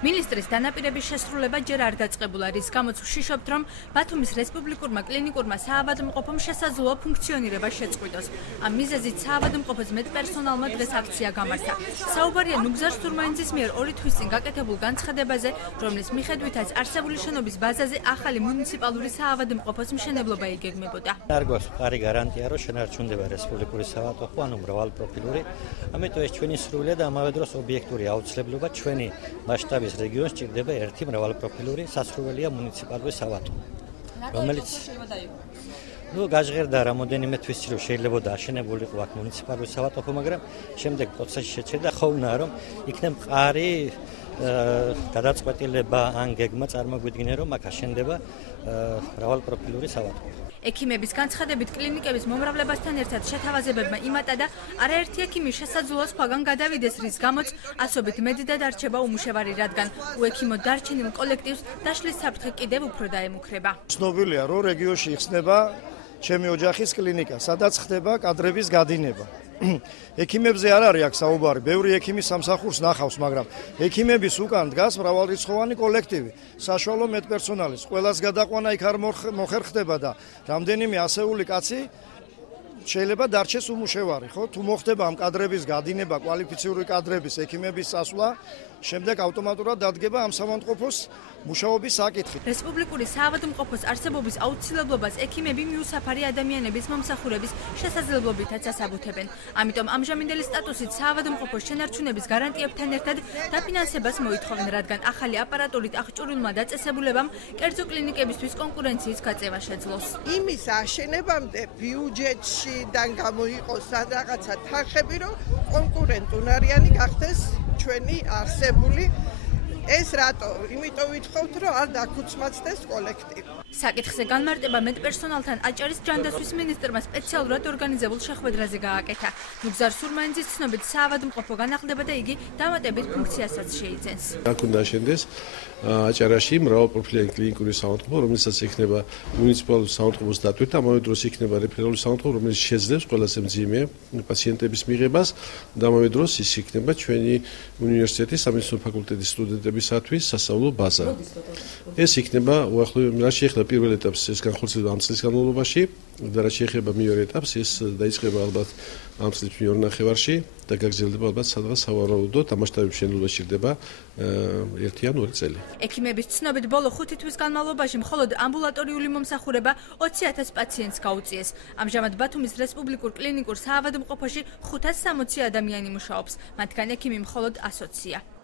მინისტრის დანაპირების შესრულება ჯერ არ დაწყებულა, რის გამოც ვშიშობთ, რომ ბათუმის რესპუბლიკურმა კლინიკურმა საავადმყოფომ შესაძლოა ფუნქციონირება შეწყვიტოს. ამ მიზეზით საავადმყოფოს მეტპერსონალმა დღეს აქცია გამართა. საუბარია ნუგზარ სურმაინძის მიერ 2 თვის წინ გაკეთებულ განცხადებაზე, რომლის მიხედვითაც არსებული შენობის ბაზაზე ახალი მუნიციპალური საავადმყოფოს მშენებლობა იგეგმებოდა. არ გვაქვს მყარი გარანტია, რომ შენარჩუნდება რესპუბლიკური საავადმყოფო, ანუ მრავალპროფილური. ამიტომ ეს ჩვენი სრულია და ამავე დროს ობიექტური აუცილებლობა ჩვენი მასშტაბის რეგიონს ჭირდება ერთი მრავალპროფილური სასურველია მუნიციპალური საავადმყოფო, რომელიც გაჟღერდა რამოდენიმე თვის წინ შეიძლება აშენებულიყო აქ მუნიციპალური საავადმყოფო, მაგრამ შემდეგ პროცესში შეჩერდა ხოვნა, რომ იქნება მყარი გადაწყვეტილება ან გეგმა წარმოგვიდგინა, რომ აქ აშენდება მრავალპროფილური საავადმყოფო. ექიმების განცხადებით კლინიკების მომრავლებასთან ერთად შეთავაზებებმა იმატა და არაერთი ექიმი შესაძლოა სხვაგან გადავიდეს, რის გამოც ასობით მეტად არჩება უმუშევარი, რადგან უექიმო დარჩენილ კოლექტივს დაშლის საფრთხე კიდევ უფრო დაემუქრება. ცნობილია, რომ რეგიონში იხსნება ჩემი ოჯახის კლინიკა, სადაც ხდება კადრების გადინება. ექიმებზე არ არის აქ საუბარი, ბევრი ექიმი სამსახურს ნახავს, მაგრამ ექიმების უკან დგას მრავალრიცხოვანი კოლექტივი, საშუალო მეტპერსონალის, ყველას გადაყვანა იქ არ მოხერხდება და რამდენიმე ასეული კაცი შეიძლება დარჩეს უმუშევარი, ხო? თუ მოხდება ამ კადრების გადინება, კვალიფიციური კადრების, ექიმების წასვლა, შემდეგ ავტომატურად დადგება ამ საავადმყოფოს მუშაობის საკითხი. რესპუბლიკური საავადმყოფოს არსებობის აუცილებლობას ექიმები მიუსაფარი ადამიანების მომსახურების შესაძლებლობითაც ასაბუთებენ. ამიტომ ამჟამინდელი სტატუსით საავადმყოფოს შენარჩუნების გარანტიებთან ერთად დაფინანსებას მოითხოვენ, რადგან ახალი აპარატურით აღჭურვილმა დაწესებულებამ კერძო კლინიკებისთვის კონკურენციის გაწევა შეძლოს. იმის აშენებამდე ბიუჯეტიდან გამოიყოს რაღაცა თანხები, რომ კონკურენტუნარიანი გახდეს ჩვენი არსებული. ეს რატო? იმიტომ ვითხოვთ, რომ არ დაქუცმაცდეს კოლექტივი. საკითხზე განმარტება მეტპერსონალთან აჭარის ჯანდაცვის მინისტრმა სპეციალურად ორგანიზებულ შეხვედრაზე გააკეთა. ნუგზარ სურმაინძის ცნობით საავადმყოფო განახლდება და იგი დამატებით ფუნქციასაც შეიძენს. აქ უნდა აშენდეს აჭარაში მრავალპროფილიანი კლინიკური საავადმყოფო, რომელსაც იქნება მუნიციპალური საავადმყოფოს დატვირთვა, ამავე დროს იქნება რეფერალური საავადმყოფო, რომელიც შეძლებს ყველაზე მძიმე პაციენტების მიღებას და ამავე დროს ის იქნება ჩვენი უნივერსიტეტის სამედიცინო ფაკულტეტის სტუდენტებისათვის სასწავლო ბაზა. ეს იქნება უახლოესი პირველ ეტაპს ეს განხორციელდება ამ წლის განმავლობაში და რაც შეეხება მეორე ეტაპს ეს დაიწყება ალბათ ამ წლის მეორე ნახევარში და გაგრძელდება ალბათ სადღაც სავარაუდოდ ამასშტაბების მშენებლობა სჭირდება 1 ან 2 წელი. ექიმების ცნობით ბოლო 5 თვის განმავლობაში მხოლოდ ამბულატორიული მომსახურება 20,000 პაციენტს გაუწიეს. ამჟამად ბათუმის რესპუბლიკურ კლინიკურ საავადმყოფოში 560 ადამიანი მუშაობს, მათგან ექიმი მხოლოდ 120-ია.